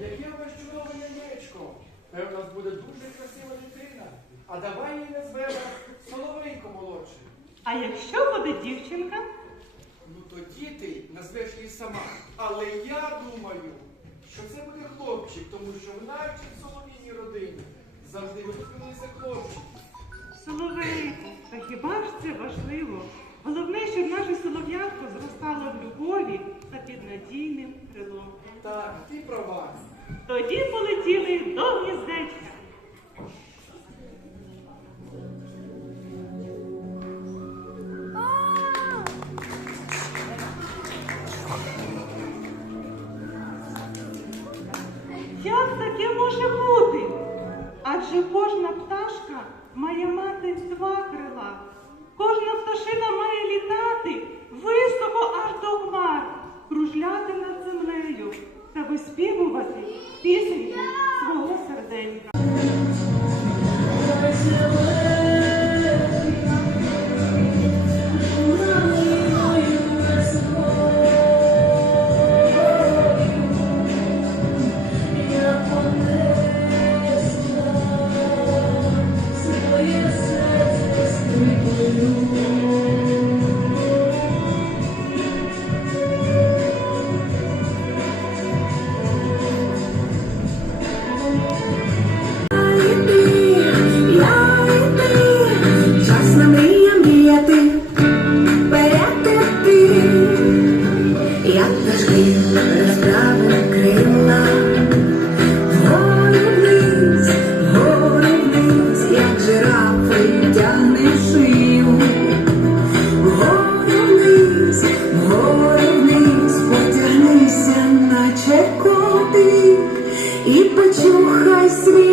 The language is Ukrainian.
Яке у вас чудове яєчко. У нас буде дуже красива дитина. А давай її назвемо Соловейко молодше. А якщо буде дівчинка? Ну тоді ти назвеш її сама. Але я думаю, що це буде хлопчик, тому що в нашій соловійній родині завжди виступилися хлопчики. Соловейко, та хіба ж це важливо? Головне, щоб зростало в любові та під надійним крилом. Так, ти права. Тоді полетіли до гніздечка. Над землею sweet.